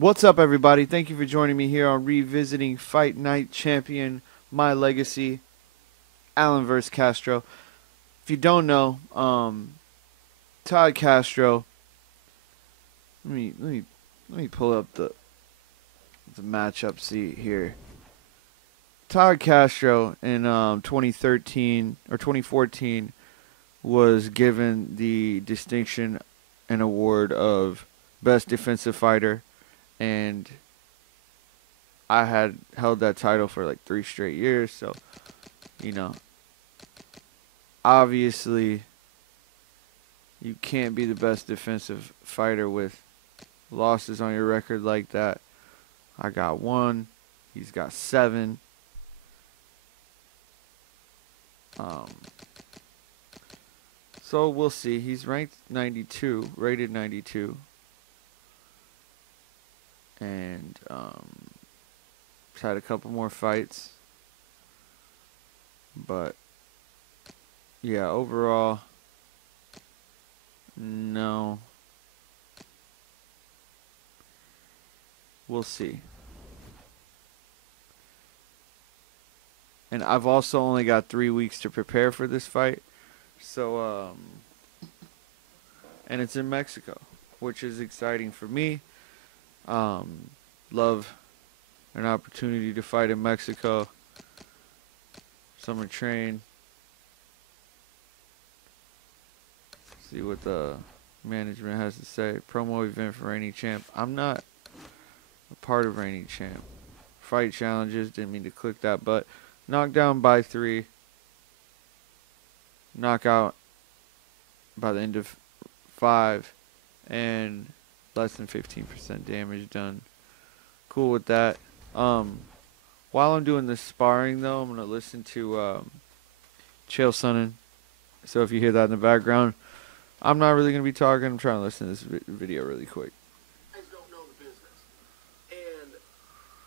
What's up, everybody? Thank you for joining me here on Revisiting Fight Night Champion My Legacy, Allen vs. Castro. If you don't know, Todd Castro. Let me pull up the matchup sheet here. Todd Castro in 2013 or 2014 was given the distinction and award of Best Defensive Fighter, and I had held that title for like 3 straight years. So, you know, obviously you can't be the best defensive fighter with losses on your record like that. I got 1. He's got 7. So we'll see. He's ranked 92, rated 92. And he's had a couple more fights. But yeah, overall, no. We'll see. And I've also only got 3 weeks to prepare for this fight. So, and it's in Mexico, which is exciting for me. Love an opportunity to fight in Mexico. Summer train. See what the management has to say. Promo event for Reigning Champ. I'm not a part of Reigning Champ. Fight challenges. Didn't mean to click that, but knockdown by 3. Knockout by the end of 5. And less than 15% damage done. Cool with that. While I'm doing this sparring, though, I'm going to listen to Chael Sonnen. So if you hear that in the background, I'm not really going to be talking. I'm trying to listen to this video really quick. Guys don't know the business. And,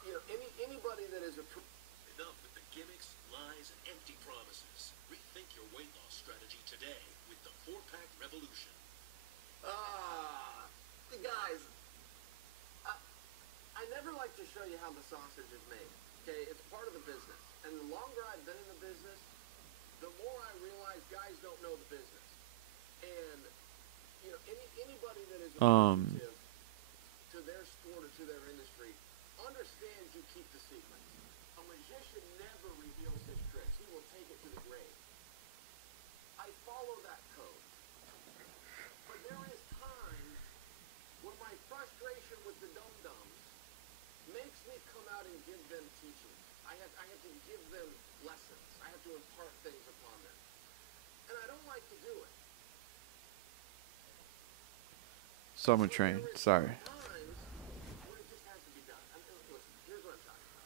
you know, anybody that is enough with the gimmicks, lies, and empty promises. Rethink your weight loss strategy today with the 4-pack revolution. Guys, I never like to show you how the sausage is made. Okay, it's part of the business. And the longer I've been in the business, the more I realize guys don't know the business. And, you know, anybody that is appreciative to their sport or to their industry understands you keep the secrets. A magician never reveals his tricks. He will take it to the grave. I follow that code. But there is times when my frustration with the dum-dums makes me come out and give them teachings. I have to give them lessons. I have to impart things upon them. And I don't like to do it. Summer train. Sorry. Times when it just has to be done. I mean, listen, here's what I'm talking about.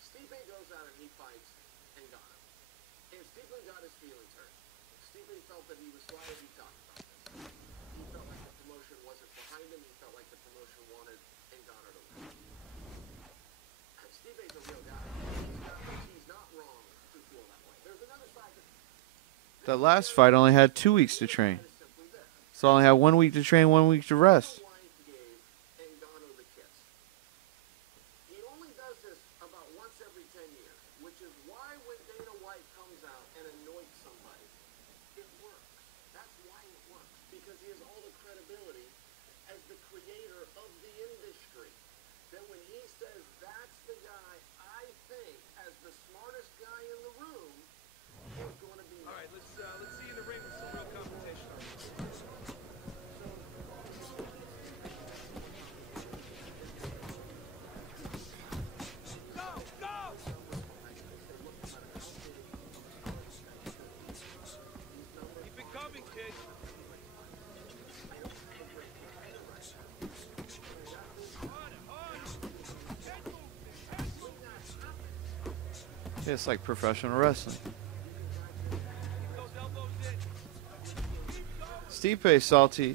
Stipe goes out and he fights Ngannou. And Stipe got his feelings hurt. Stipe felt that he was slighted. He talked about this. He felt like the promotion wasn't behind him. He felt like the promotion wanted Ngannou to win. Stipe's a real guy. He's not wrong to feel that way. There's another side to That last fight only had 2 weeks to train. So I only had 1 week to train, 1 week to rest. gave Ngannou the kiss. He only does this about once every 10 years, which is why when Dana White comes out and anoints somebody, it works. That's why it works, because he has all the credibility as the creator of the industry. Then when he says that's the guy I think as the smartest guy in the room is going to be. All right, let's see you in the ring with some real competition. Keep it coming, kid. It's like professional wrestling. Stipe salty.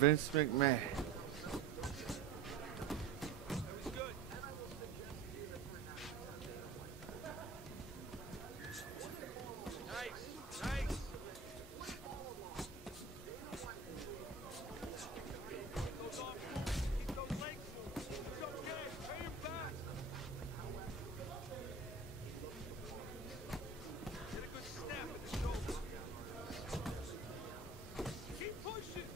Vince McMahon. Nice, nice. Those arms moving, keep those legs moving. He's okay, pay him back. Get a good snap in the shoulder. Keep pushing.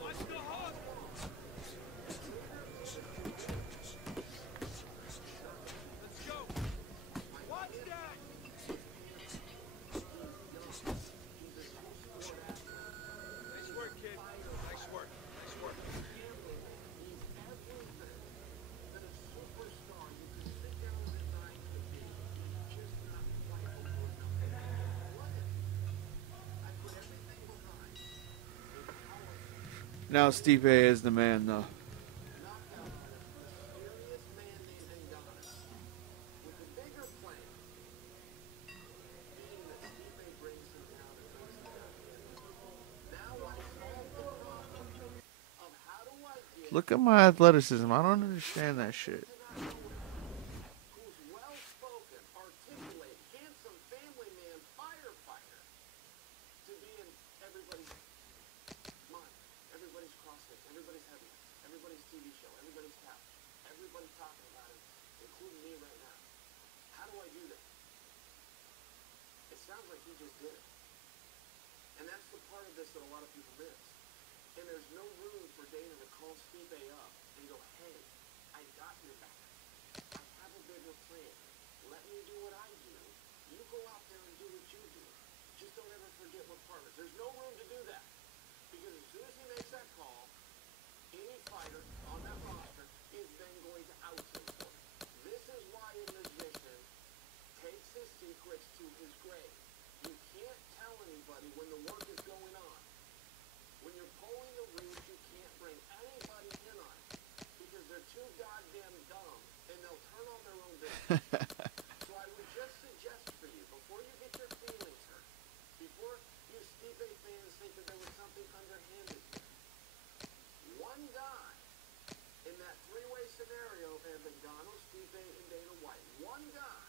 Watch the hook. Let's go. Watch that. Nice work, kid. Nice work. Nice work. Now Stipe is the man, though. Look at my athleticism. I don't understand that shit. Who's well-spoken, articulate, handsome family man, firefighter, to be in everybody's mind, everybody's crossfit, everybody's heavyweight, everybody's TV show, everybody's couch, everybody's talking about it, including me right now. How do I do that? It sounds like he just did it. And that's the part of this that a lot of people miss. And there's no room for Dana to call Stipe up and go, hey, I got your back. I have a bigger plan. Let me do what I do. You go out there and do what you do. Just don't ever forget we're partners. There's no room to do that. Because as soon as he makes that call, any fighter on that roster is then going to out him for it. This is why in this mission takes his secrets to his grave. You can't tell anybody when the work is going on. When you're pulling the reins, you can't bring anybody in on it because they're too goddamn dumb and they'll turn on their own business. So I would just suggest for you, before you get your feelings hurt, before you Stipe fans think that there was something underhanded here, one guy in that three-way scenario had Ngannou, Stipe, and Dana White. One guy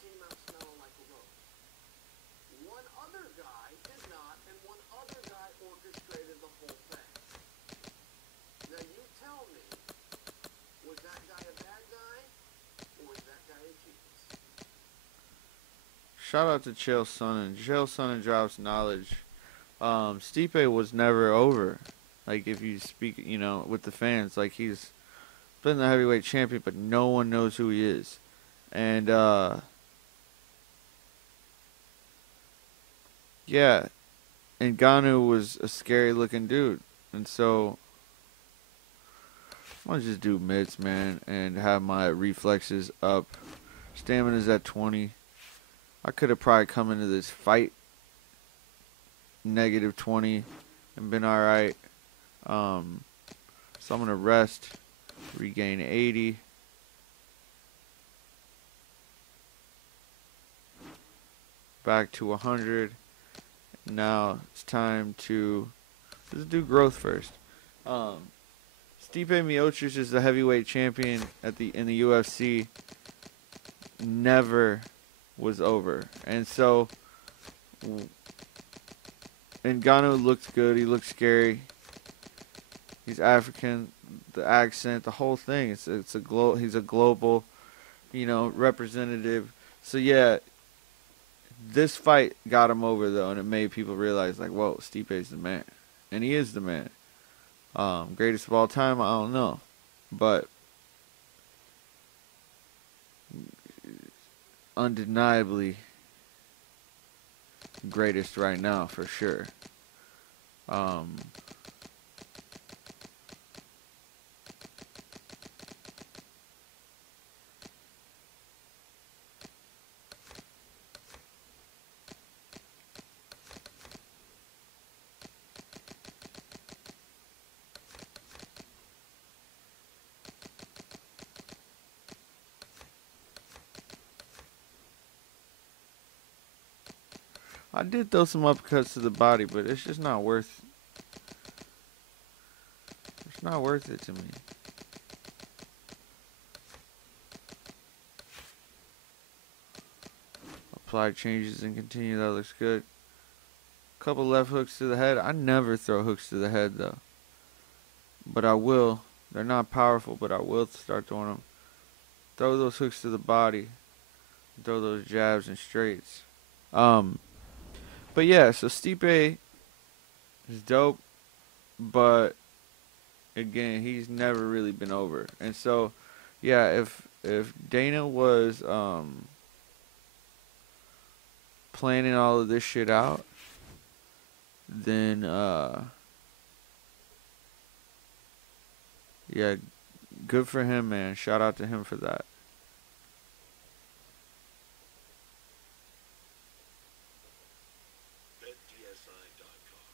came out smelling like a rose. One other guy did not, and one other guy orchestrated the whole thing. Now you tell me, was that guy a bad guy, or was that guy a genius? Shout out to Chael Sonnen. Chael Sonnen drops knowledge. Stipe was never over. Like, if you speak, you know, with the fans, like, he's been the heavyweight champion, but no one knows who he is. And, yeah, Ngannou was a scary-looking dude. And so, I'm going to just do mitts, man, and have my reflexes up. Stamina's at 20. I could have probably come into this fight negative 20 and been all right. So I'm going to rest, regain 80. Back to 100. Now it's time to let's do growth first. Stipe Miocic is the heavyweight champion in the UFC. Never was over, and so Ngannou looked good. He looked scary. He's African. The accent, the whole thing. He's a global, you know, representative. So yeah. This fight got him over, though, and it made people realize, like, whoa, Stipe's the man. And he is the man. Greatest of all time, I don't know. But undeniably greatest right now, for sure. I did throw some uppercuts to the body, but it's just not worth. It's not worth it to me. Apply changes and continue. That looks good. Couple left hooks to the head. I never throw hooks to the head though, but I will. They're not powerful, but I will start throwing them. Throw those hooks to the body. Throw those jabs and straights. But yeah, so Stipe is dope, but again, he's never really been over. And so, yeah, if Dana was planning all of this shit out, then yeah, good for him, man. Shout out to him for that. BetDSI.com.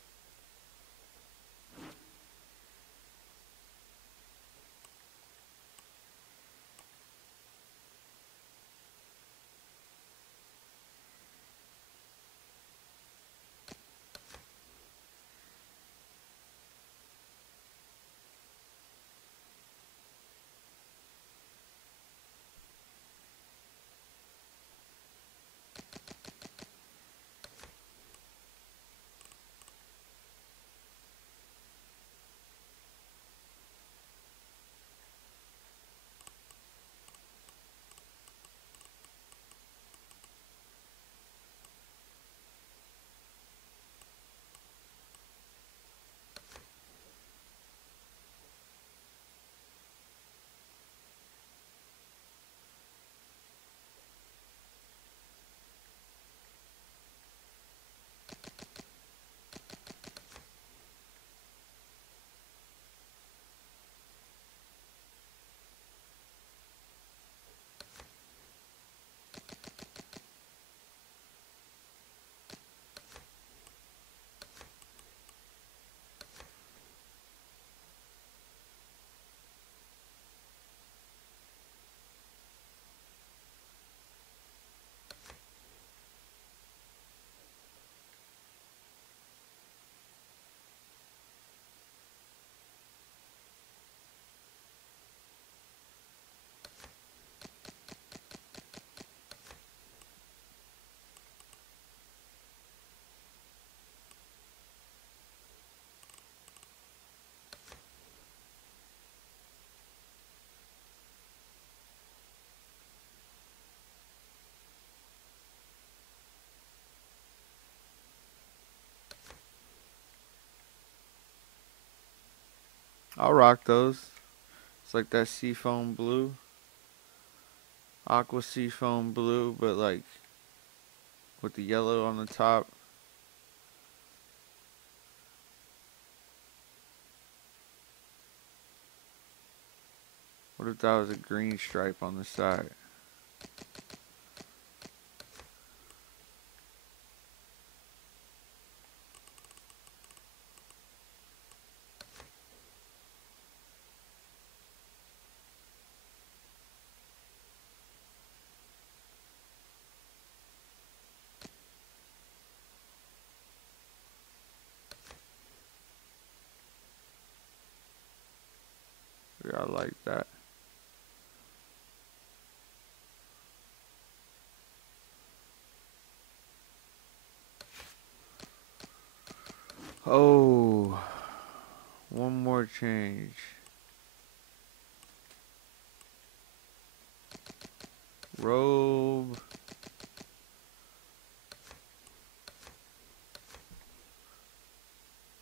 I'll rock those. It's like that seafoam blue, aqua seafoam blue, but like with the yellow on the top. What if that was a green stripe on the side? Yeah, I like that. Oh, one more change. Robe.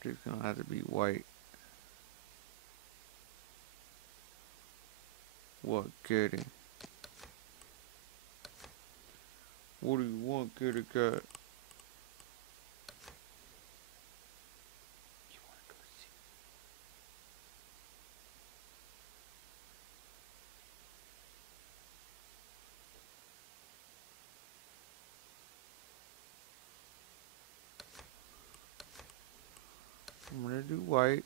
It's gonna have to be white. What, Kitty? What do you want, Kitty Cat? You wanna go see? I'm gonna do white.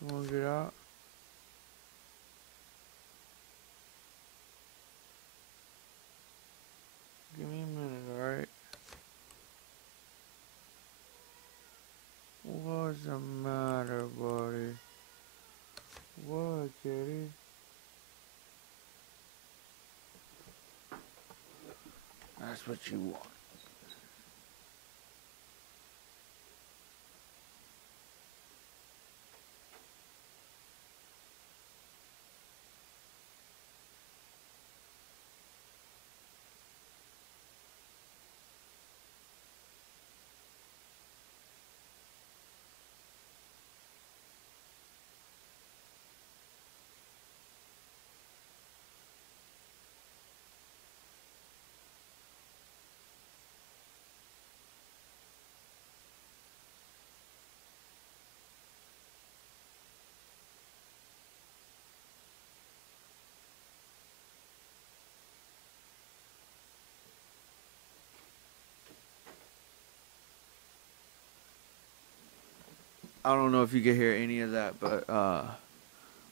You wanna get out? Give me a minute, alright? What's the matter, buddy? What, kitty? That's what you want. I don't know if you could hear any of that, but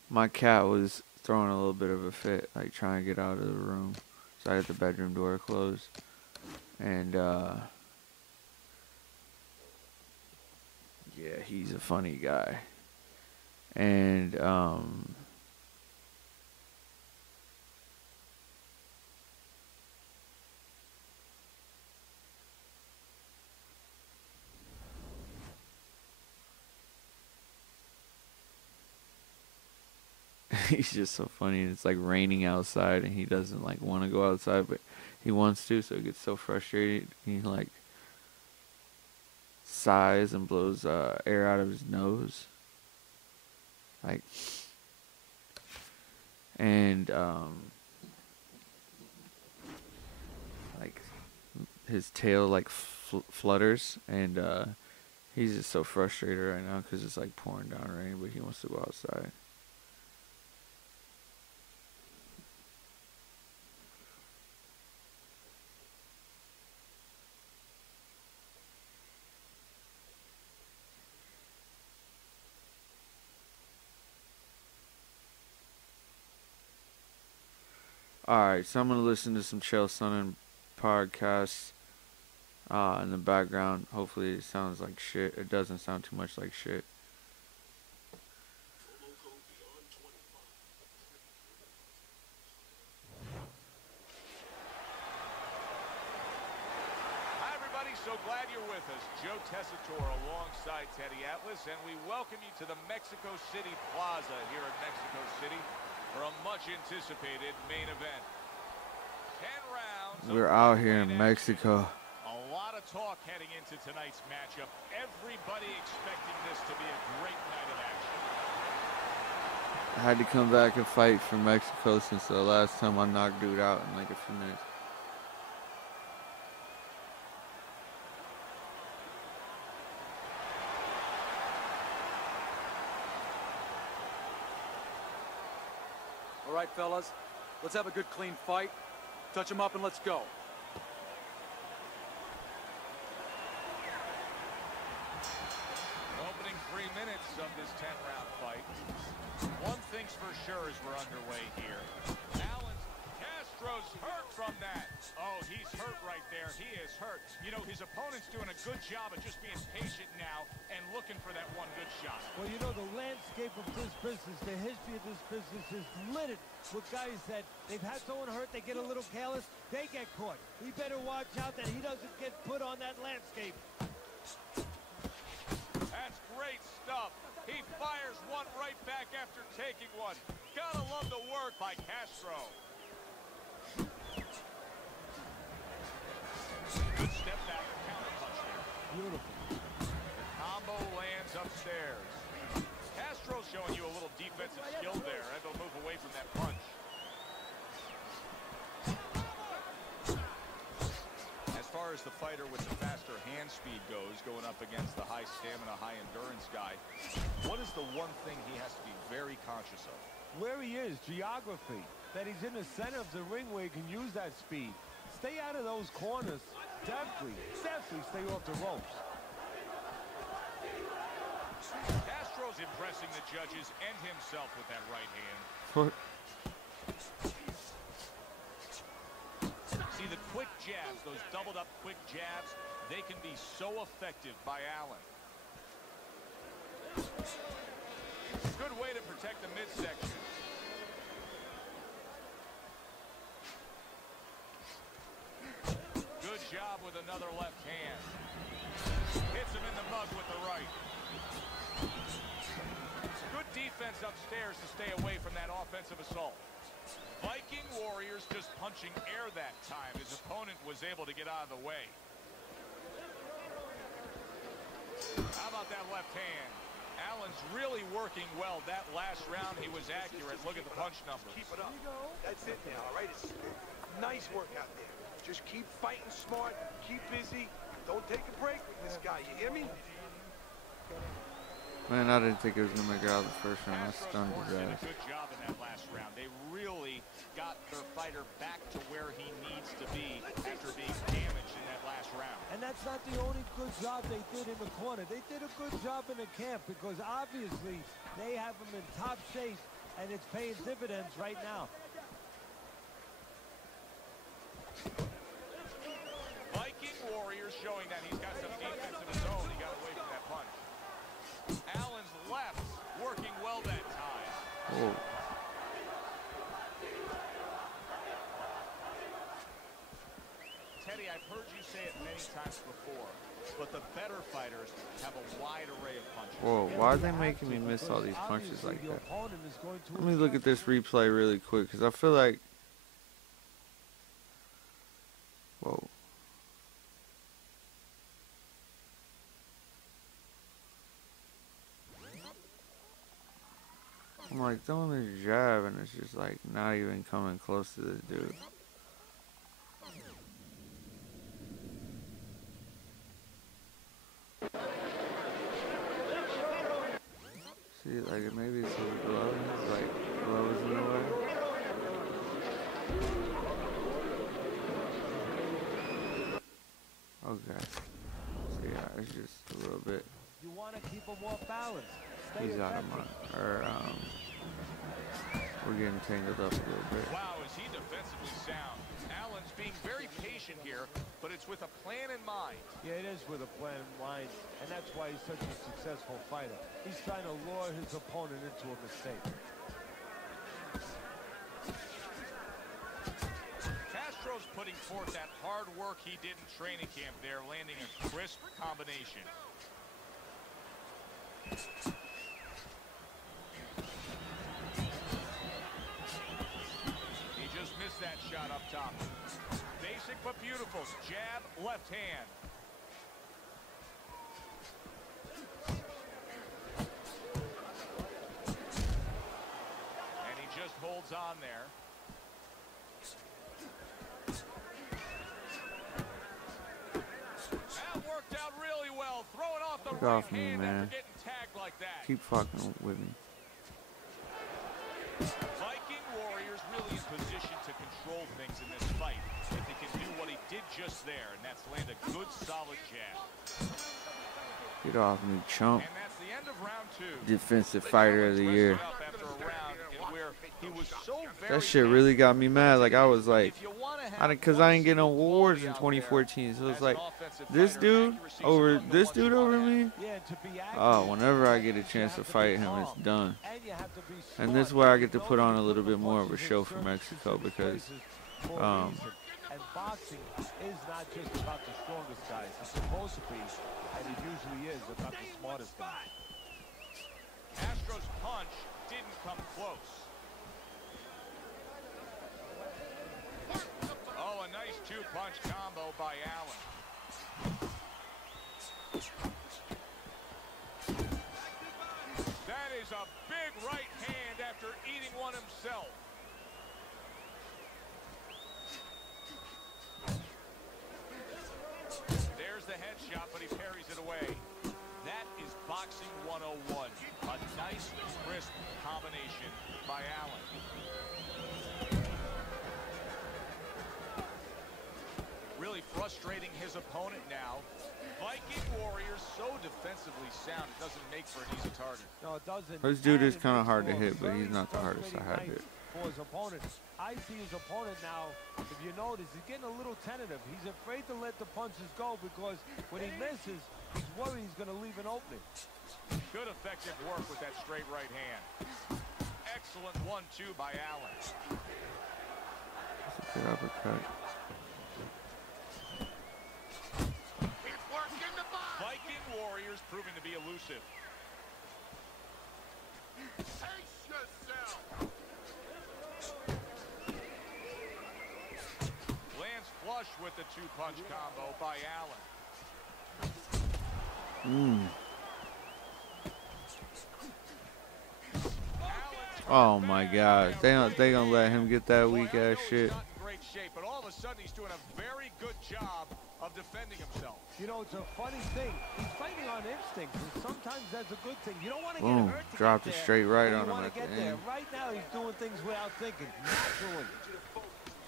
my cat was throwing a little bit of a fit, like trying to get out of the room. So I had the bedroom door closed. And yeah, he's a funny guy. And he's just so funny. And it's like raining outside and he doesn't like want to go outside, but he wants to, so he gets so frustrated. He like sighs and blows air out of his nose. Like, and like his tail like flutters, and he's just so frustrated right now because it's like pouring down rain, but he wants to go outside. Alright, so I'm going to listen to some Chael Sonnen podcasts in the background. Hopefully it sounds like shit. It doesn't sound too much like shit. Hi, everybody. So glad you're with us. Joe Tessitore alongside Teddy Atlas, and we welcome you to the Mexico City Plaza here in Mexico City for a much-anticipated main event. 10 rounds. We're out here in Mexico. A lot of talk heading into tonight's matchup. Everybody expecting this to be a great night of action. I had to come back and fight for Mexico since the last time I knocked dude out in like a few minutes. All right, fellas, let's have a good, clean fight. Touch him up and let's go. Opening 3 minutes of this 10-round fight. One thing's for sure as we're underway here. Castro's hurt from that. Oh, he's hurt right there. He is hurt. You know, his opponent's doing a good job of just being patient now and looking for that one good shot. Well, you know, the landscape of this business, the history of this business is littered with guys that they've had someone hurt, they get a little careless, they get caught. He better watch out that he doesn't get put on that landscape. That's great stuff. He fires one right back after taking one. Gotta love the work by Castro. Good step back and counter punch there. Beautiful. The combo lands upstairs. Castro's showing you a little defensive skill there. Had to move away from that punch. As far as the fighter with the faster hand speed goes, going up against the high stamina, high endurance guy, what is the one thing he has to be very conscious of? Where he is, geography. That he's in the center of the ring where he can use that speed. Stay out of those corners. Definitely stay off the ropes. Castro's was impressing the judges and himself with that right hand. See, the quick jabs, those doubled up quick jabs, they can be so effective by Allen. Good way to protect the midsection. Good job with another left hand. Hits him in the mug with the right. Good defense upstairs to stay away from that offensive assault. Viking Warriors just punching air that time. His opponent was able to get out of the way. How about that left hand? Allen's really working well. That last round, he was accurate. Look at the punch numbers. Keep it up. That's it now, all right? It's nice work out there. Just keep fighting smart. Keep busy. Don't take a break with this guy. You hear me? Man, I didn't think it was going to make it out of the first round. I stunned his Did a ass. good job in that last round. They really got their fighter back to where he needs to be after being damaged in that last round. And that's not the only good job they did in the corner. They did a good job in the camp because obviously they have him in top shape and it's paying dividends right now. Viking Warriors showing that he's got some defense of his own. He got away from that punch. Allen's left working well that time. Whoa. Teddy, I've heard you say it many times before, but the better fighters have a wide array of punches. Whoa, why are they making me miss all these punches like that? Let me look at this replay really quick, because I feel like... Whoa. I'm like throwing this jab and it's just like not even coming close to this dude. See, like maybe it's his glove. It's like gloves in the way. Okay. So yeah, it's just a little bit. You want to keep him more balanced. He's out of my, we're getting tangled up a little bit. Wow, is he defensively sound. Allen's being very patient here, but it's with a plan in mind. Yeah, it is with a plan in mind, and that's why he's such a successful fighter. He's trying to lure his opponent into a mistake. Castro's putting forth that hard work he did in training camp there, landing a crisp combination. He just missed that shot up top. Basic but beautiful. Jab, left hand. And he just holds on there. That worked out really well. Throwing off the Get right off me, hand man. after getting tagged like that. Keep fucking with me. Viking Warriors really in position to control things in this fight if he can do what he did just there, and that's land a good solid jab. Get off me, chump. And that's the end of round two. Defensive fighter of the year. After a round in where he was so very That shit really got me mad. Like I was like, If you wanna have because I didn't get no awards in 2014. So it's like, this dude over this dude over me. Yeah, to be Oh, whenever I get a chance to fight him, it's done. And this is where I get to put on a little bit more of a show for Mexico because, and boxing is not just about the strongest guys. It's supposed to be, and it usually is, about the smartest guys. Castro's punch didn't come close. Oh, a nice two-punch combo by Allen. That is a big right hand after eating one himself. There's the headshot, but he parries it away. That is boxing 101. A nice, crisp combination by Allen. Really frustrating. frustrating his opponent now. Viking Warriors so defensively sound, it doesn't make for an easy target. No, it doesn't. This dude is kind of hard to hit, but he's not the hardest I have hit. For his opponent. I see his opponent now, if you notice, he's getting a little tentative. He's afraid to let the punches go because when he misses, he's worried he's going to leave an opening. Good effective work with that straight right hand. Excellent 1-2 by Allen. That's a good uppercut. Viking Warriors proving to be elusive. Pace yourself. Lands flush with the 2-punch combo by Allen. Oh my God, they gonna let him get that weak ass shit. Not in great shape, but all of a sudden he's doing a very good job of defending himself. You know, it's a funny thing. He's fighting on instinct, and sometimes that's a good thing. You don't want to Boom, get hurt to dropped get it there, straight right but on you him wanna at the get there. end. Right now, he's doing things without thinking, naturally.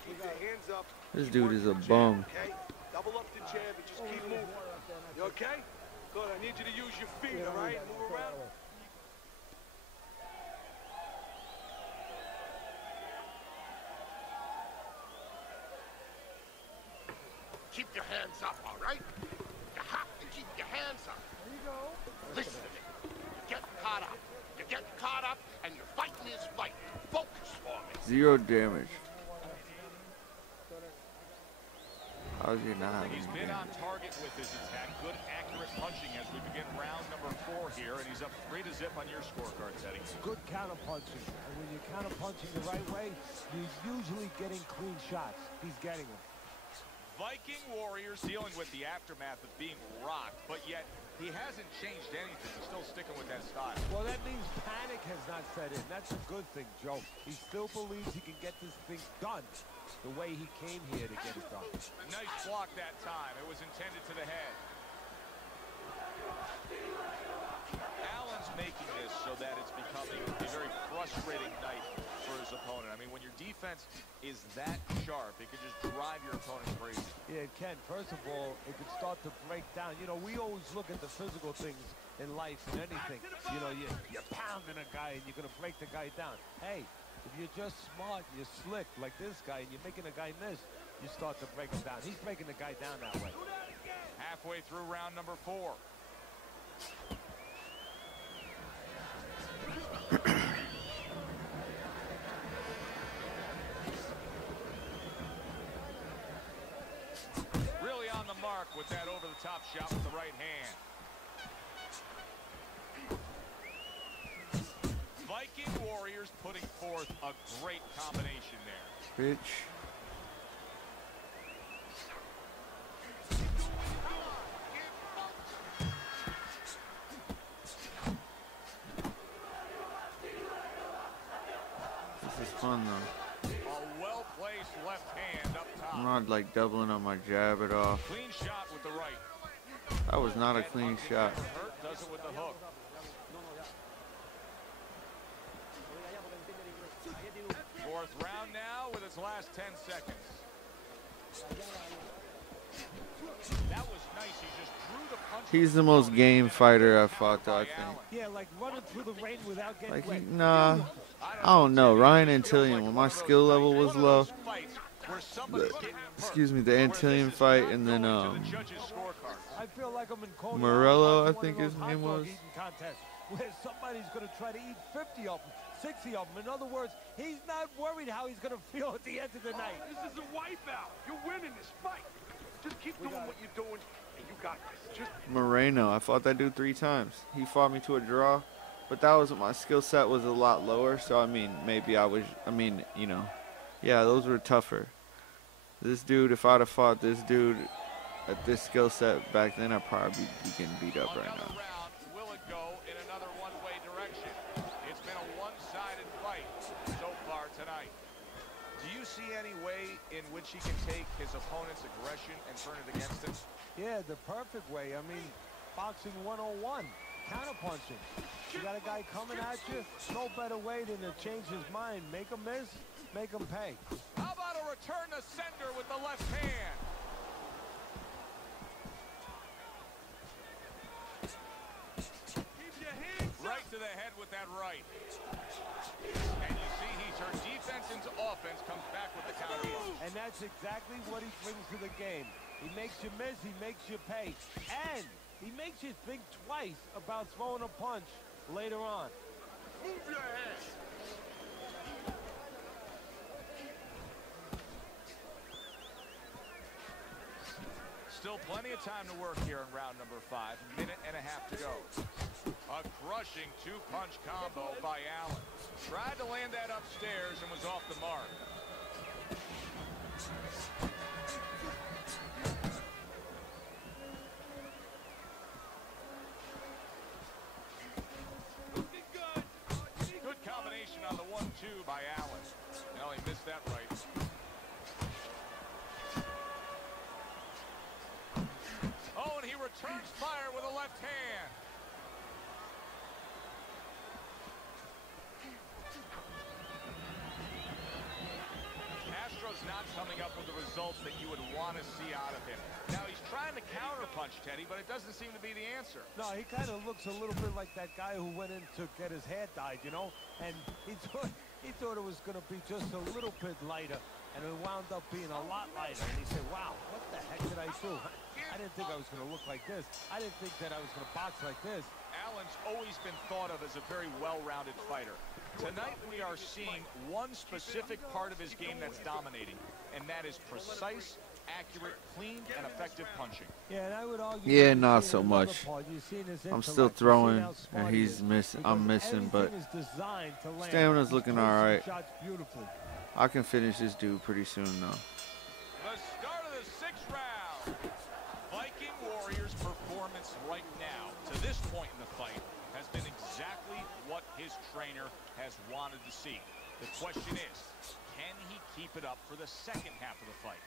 Keep your hands up. This Keep dude working is a the jab, bum. Okay? Double up the jab and just keep moving. You okay? Good. I need you to use your feet, all right? Move around. Keep your hands up, all right? You have to keep your hands up. There you go. Listen to me. You're getting caught up. You're getting caught up, and you're fighting this fight. Focus for me. 0 damage. How is he not having He's any been on damage? target with his attack. Good, accurate punching as we begin round number 4 here, and he's up 3-0 on your scorecard, Teddy. Good counter punching. And when you're counter punching the right way, you're usually getting clean shots. He's getting them. Viking Warriors dealing with the aftermath of being rocked, but yet he hasn't changed anything. He's still sticking with that style. Well, that means panic has not set in. That's a good thing, Joe. He still believes he can get this thing done the way he came here to get it done. Nice block that time. It was intended to the head. Allen's making this so that it's becoming a very frustrating night for his opponent. I mean, when your defense is that sharp, it can just drive your opponent crazy. Yeah, it can. First of all, it can start to break down. You know, we always look at the physical things in life and anything. You know, you're pounding a guy and you're going to break the guy down. Hey, if you're just smart, you're slick like this guy, and you're making a guy miss, you start to break him down. He's breaking the guy down that way. Halfway through round number 4. Really on the mark with that over-the-top shot with the right hand. Viking Warriors putting forth a great combination there. Bitch. This is fun though. A well-placed left hand up top. I'm not like doubling up my jab at all. Clean shot with the right. That was not a clean shot. Hurt does it with the hook. Fourth round now with its last 10 seconds. That was nice. He just drew the punch. He's the most game fighter I've fought though, I think. Yeah, like running through the rain without getting Like, wet. nah, I don't know. Ryan Antillion, when my skill level was low, excuse me, the Antillion fight, and then I feel like I'm in Coney Morello, Island, I think his hot name dog was. eating contest where somebody's going to try to eat 50 of them, 60 of them. In other words, he's not worried how he's going to feel at the end of the night. This is a wipeout. You're winning this fight. Just keep doing what you're doing, and you got this. Just Moreno, I fought that dude 3 times. He fought me to a draw, but that was my skill set was a lot lower. So I mean, maybe you know, yeah, those were tougher. This dude, if I'd have fought this dude at this skill set back then, I'd probably be getting beat up right now. Round, will it go in another one-way direction? It's been a one-sided fight so far tonight. Do you see any way in which he can take his opponent's aggression and turn it against him? Yeah, the perfect way. I mean, boxing 101, counterpunching. You got a guy coming at you, no better way than to change his mind. Make him miss, make him pay. How about a return to sender with the left hand? to the head with that right. And you see he turned defense into offense, comes back with the counter. And that's exactly what he brings to the game. He makes you miss, he makes you pay. And he makes you think twice about throwing a punch later on. Move your head. Still plenty of time to work here in round number 5. Minute and a half to go. A crushing two-punch combo by Allen. Tried to land that upstairs and was off the mark. Good combination on the 1-2 by Allen. Now he missed that right. Oh, and he returns fire with a left hand. Castro's not coming up with the results that you would want to see out of him. Now, he's trying to counterpunch, Teddy, but it doesn't seem to be the answer. No, he kind of looks a little bit like that guy who went in to get his hair dyed, you know? And he thought it was going to be just a little bit lighter, and it wound up being a lot lighter. And he said, wow, what the heck did I do? I didn't think I was going to look like this. I didn't think that I was going to box like this. Allen's always been thought of as a very well-rounded fighter. Tonight we are seeing one specific part of his game that's dominating, and that is precise, accurate, clean, and effective punching. Yeah, and I would argue. Yeah, not so much. I'm still throwing, and he's missing. I'm missing, but stamina's looking all right. I can finish this dude pretty soon, though. The start of the 6th round. Viking Warrior's performance right now, to this point in the fight, has been exactly what his trainer has wanted to see. The question is, can he keep it up for the second half of the fight?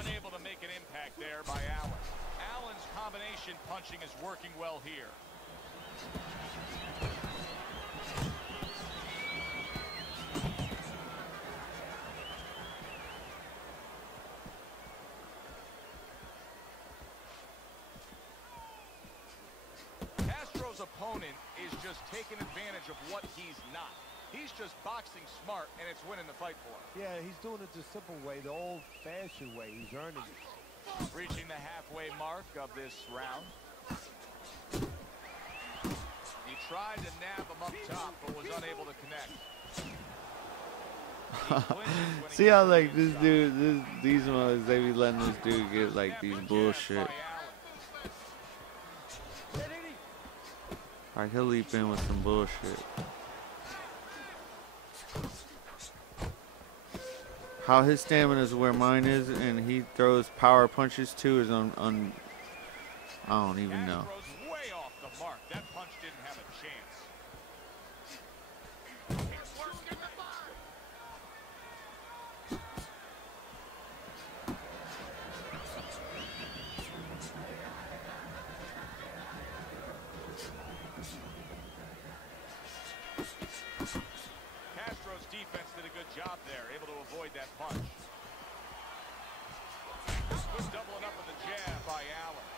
Unable to make an impact there by Allen. Allen's combination punching is working well here. Castro's opponent is just taking advantage of what he's not. He's just boxing smart, and it's winning the fight for him. Yeah, he's doing it the simple way, the old-fashioned way. He's earning it. Reaching the halfway mark of this round. He tried to nab him up top, but was unable to connect. See how like this dude, these ones, they be letting this dude get like these bullshit. Like he'll leap in with some bullshit. How his stamina is where mine is, and he throws power punches too is I don't even know. Way off the mark. That punch didn't have a chance. Castro's defense did a good job there, able to avoid that punch. Good doubling up with the jab by Allen.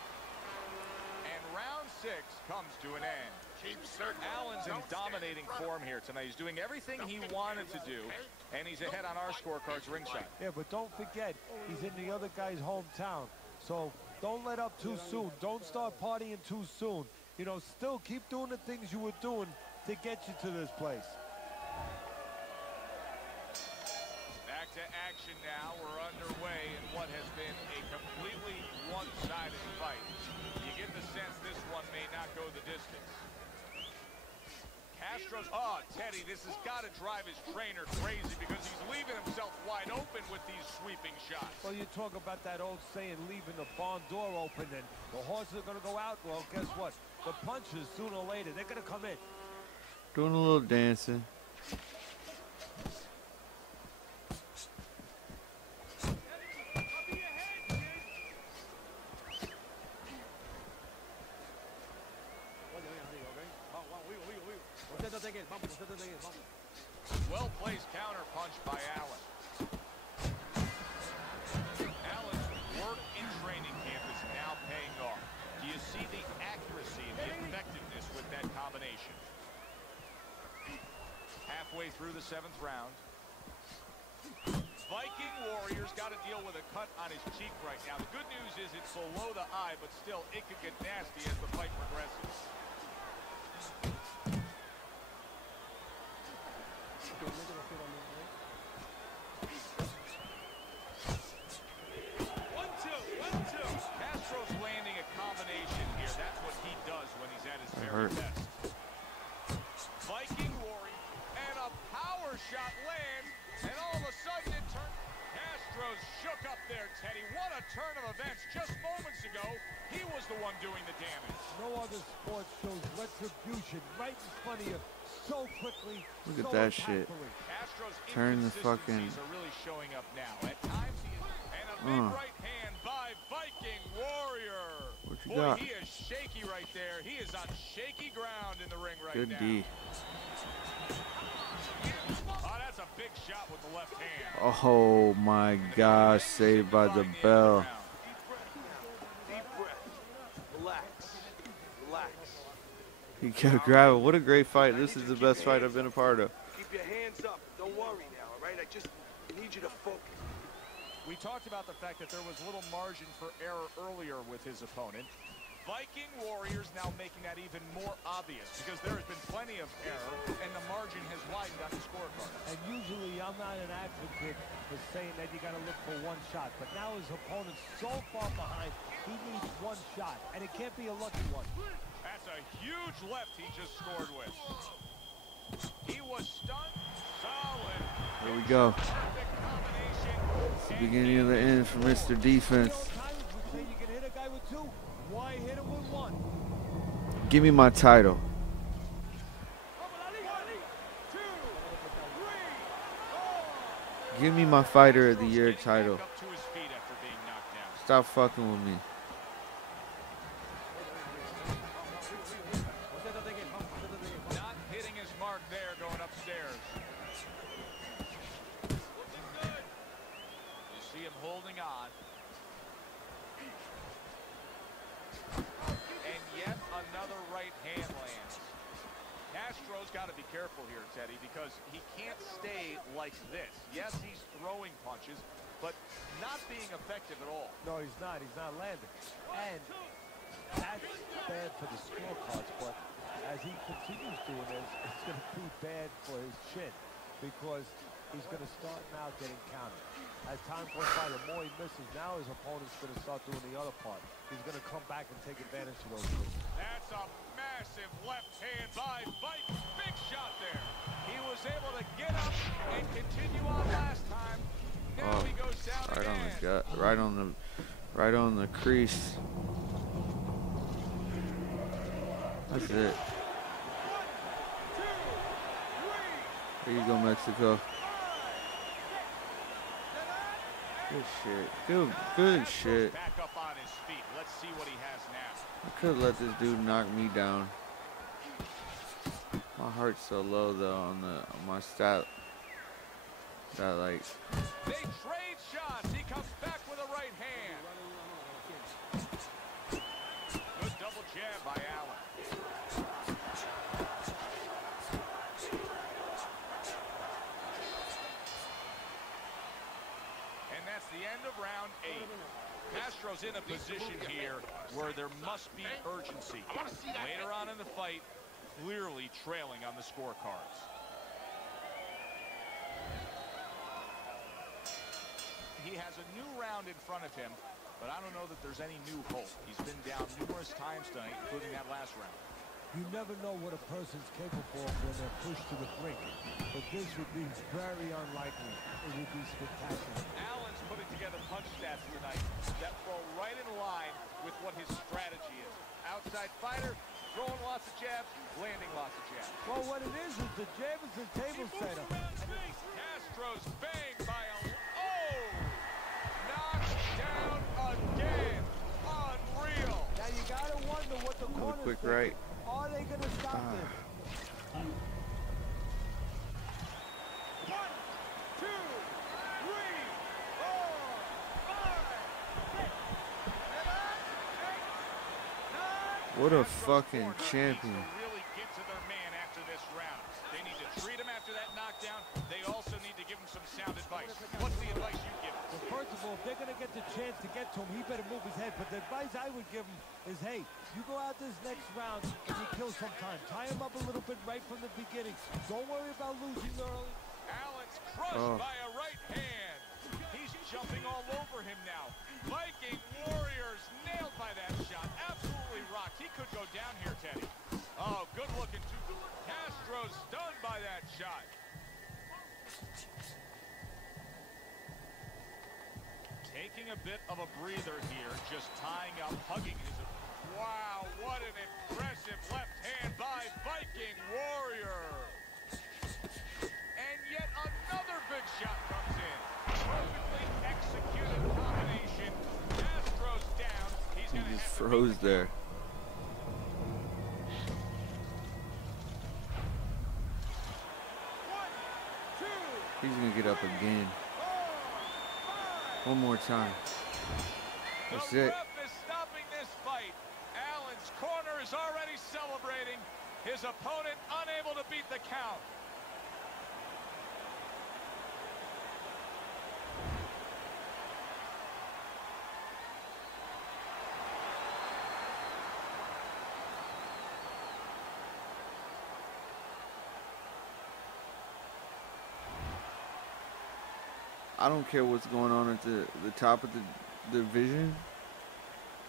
And round 6 comes to an end. Allen's in dominating form here tonight. He's doing everything he wanted to do, and he's ahead on our scorecards ringside. Yeah, but don't forget, he's in the other guy's hometown. So don't let up too soon. Don't start partying too soon. You know, still keep doing the things you were doing to get you to this place. Back to action now. We're underway in what has been a completely one-sided fight. You get the sense this one may not go the distance. Castro's, Teddy, this has got to drive his trainer crazy because he's leaving himself wide open with these sweeping shots. Well, you talk about that old saying, leaving the barn door open, and the horses are going to go out. Well, guess what? The punches, sooner or later, they're going to come in. Doing a little dancing. Well-placed counter punch by Allen. Allen's work in training camp is now paying off. Do you see the accuracy and the effectiveness with that combination? Halfway through the 7th round. Viking Warriors got to deal with a cut on his cheek right now. The good news is it's below the eye, but still it could get nasty as the fight progresses. Castro's landing a combination here. That's what he does when he's at his very best. Viking Warrior and a power shot lands, and all of a sudden it turns. Castro's shook up there, Teddy. What a turn of events. Just moments ago, he was the one doing the damage. No other sport shows retribution right in front of you so quickly. Look at that shit. Castro's Turn the fucking. are really showing up now. At times, and a big right hand by Viking Warrior. What you Boy, got? he is shaky right there. He is on shaky ground in the ring right Good now. D. Oh, that's a big shot with the left hand. Oh my gosh, saved by the bell. Deep breath. Relax. Relax. He kept grabbing. What a great fight. This is the best fight I've been a part of. Keep your hands up. Don't worry now, all right? I just need you to focus. We talked about the fact that there was little margin for error earlier with his opponent. Viking Warriors now making that even more obvious because there has been plenty of error and the margin has widened on the scorecard. And usually I'm not an advocate for saying that you got to look for one shot, but now his opponent's so far behind, he needs one shot, and it can't be a lucky one. That's a huge left he just scored with. He was stunned, solid. Here we go. Perfect combination. It's the beginning of the end for Mr. Defense. You can hit a guy with two. Why hit him with one? Give me my title. Give me my Fighter of the Year title. Stop fucking with me. Not hitting his mark there going upstairs. Looking good. You see him holding on. And yet another right hand lands. Castro's got to be careful here, Teddy, because he can't stay like this. Yes, he's throwing punches, but not being effective at all. No, he's not. He's not landing. And that's bad for the scorecards, but as he continues doing this, it's going to be bad for his chin because he's going to start now getting counted. As time goes by, the more he misses, now his opponent's going to start doing the other part. He's going to come back and take advantage of those things. That's a massive left hand by Vike. Big shot there. He was able to get up and continue on last time. Now he goes down Right again. on the gut. Right on the crease. That's it. There you go, Mexico. Good shit. Good shit. Back up on his feet. Let's see what he has now. I could let this dude knock me down. My heart's so low though on my stat. That like. They trade shots. He comes back with a right hand. Good double jab by Allen. And that's the end of round 8. Castro's in a position here where there must be urgency. Later on in the fight, clearly trailing on the scorecards. He has a new round in front of him, but I don't know that there's any new hope. He's been down numerous times tonight, including that last round. You never know what a person's capable of when they're pushed to the brink, but this would be very unlikely. It would be spectacular. Allen's putting together punch stats tonight that fall right in line with what his strategy is. Outside fighter, throwing lots of jabs, landing lots of jabs. Well, what it is the jab is a table setter. Castro's bang by a... Oh! Knocked down again. Unreal. Now you gotta wonder what the corner's quick thinking. right. Are they gonna stop this? What a Castro's fucking corner champion. needs to really get to their man after this round. They need to treat him after that knockdown. They also need to give him some sound advice. What's the advice you give him? Well, first of all, if they're going to get the chance to get to him, he better move his head. But the advice I would give him is, hey, you go out this next round and you kill some time. Tie him up a little bit right from the beginning. Don't worry about losing early. Allen's crushed by a right hand. He's jumping all over him now. Viking Warriors nailed by that shot. Absolutely rocked. He could go down here, Teddy. Oh, good looking too. Castro stunned by that shot. Taking a bit of a breather here, just tying up, hugging his... Wow, what an impressive left hand by Viking Warrior. And yet another big shot comes in. Perfectly executed combination. Castro's down. He's He going to just have froze there. He's gonna get up again. One more time. That's the it. ref is stopping this fight. Allen's corner is already celebrating. His opponent unable to beat the count. I don't care what's going on at the top of the division.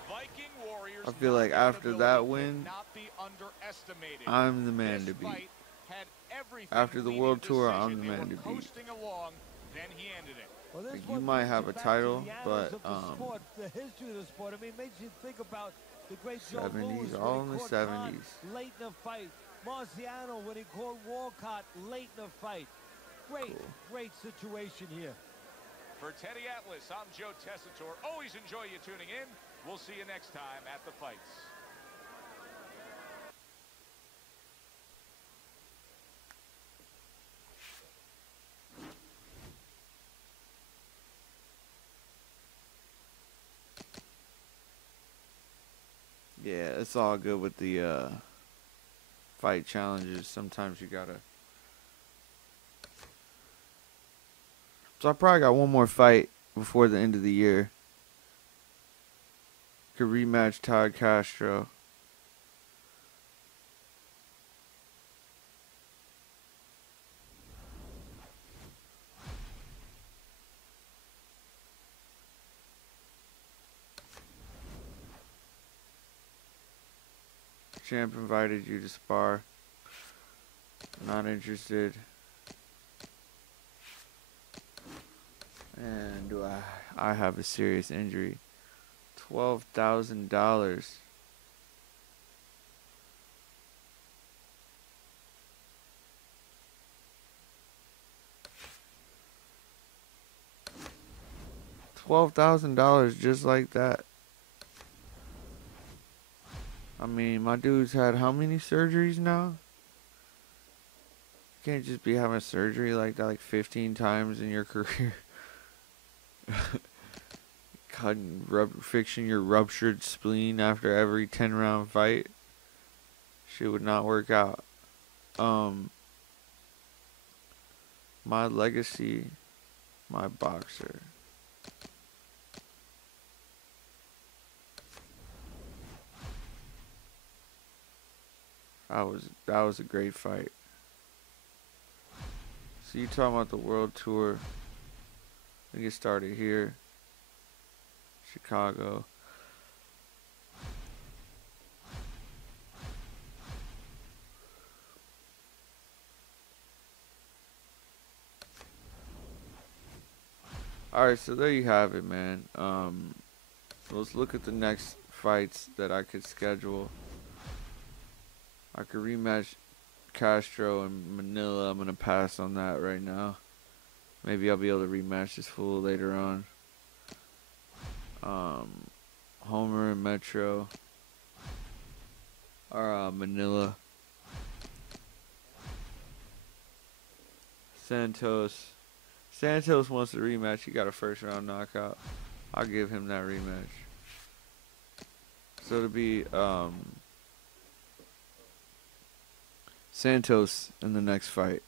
Viking Warriors I feel like after that win, cannot be underestimated. I'm the man This to beat. fight had everything After the leading World to Tour, decision. I'm the They man were to beat. coasting along, then he ended it. Well, this Like, you one might brings have you a back to title, the annals but, of the sport, the history of the sport. I mean, it makes you think about the great Joe 70s, Louis all when in he the caught 70s. Khan late in the fight. Marciano when he caught Walcott late in the fight. Great, great situation here. For Teddy Atlas, I'm Joe Tessitore. Always enjoy you tuning in. We'll see you next time at the fights. Yeah, it's all good with the fight challenges. Sometimes you gotta. So I probably got one more fight before the end of the year. Could rematch Todd Castro. Champ invited you to spar. Not interested. And do I have a serious injury. $12,000. $12,000 just like that. I mean, my dude's had how many surgeries now? You can't just be having surgery like that like 15 times in your career. Fixing your ruptured spleen after every 10-round fight. Shit would not work out. My legacy, my boxer. That was a great fight. So you talking about the World Tour? I think it started here, Chicago. All right, so there you have it, man. Let's look at the next fights that I could schedule. I could rematch Castro and Manila. I'm gonna pass on that right now. Maybe I'll be able to rematch this fool later on. Homer and Metro. Or Manila. Santos. Santos wants a rematch. He got a first round knockout. I'll give him that rematch. So it'll be Santos in the next fight.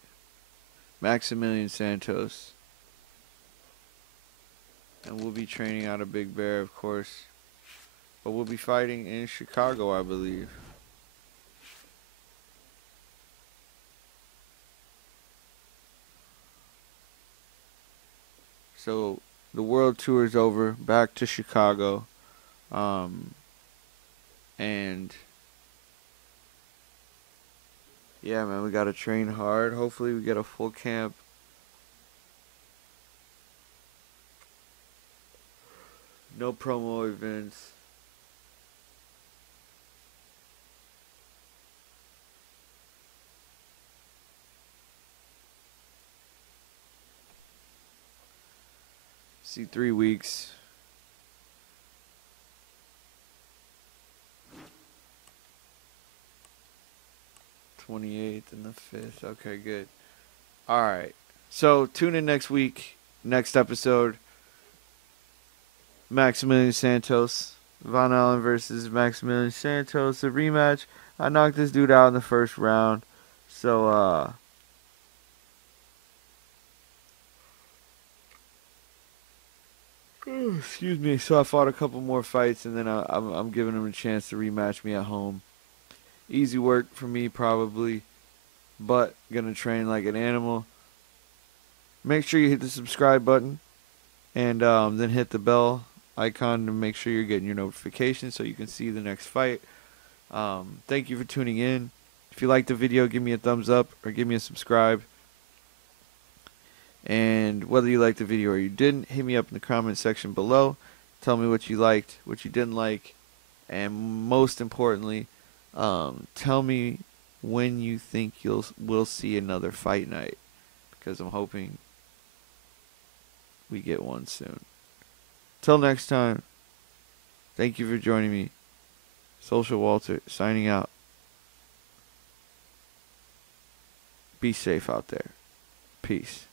Maximilian Santos. And we'll be training out of Big Bear, of course. But we'll be fighting in Chicago, I believe. So the world tour is over. Back to Chicago. And yeah, man, we gotta train hard. Hopefully we get a full camp. No promo events. See, 3 weeks. '28th and the 5th. Okay, good. All right. So tune in next week. Next episode. Maximilian Santos. Von Allen versus Maximilian Santos. A rematch. I knocked this dude out in the first round. So, excuse me. So I fought a couple more fights, and then I'm giving him a chance to rematch me at home. Easy work for me, probably, but gonna train like an animal. Make sure you hit the subscribe button, and then hit the bell icon to make sure you're getting your notifications so you can see the next fight. Thank you for tuning in. If you liked the video, give me a thumbs up or give me a subscribe. And whether you liked the video or you didn't, hit me up in the comment section below. Tell me what you liked, what you didn't like, and most importantly, tell me when you think we'll see another fight night, because I'm hoping we get one soon. Till next time, thank you for joining me. Social Walter signing out. Be safe out there. Peace.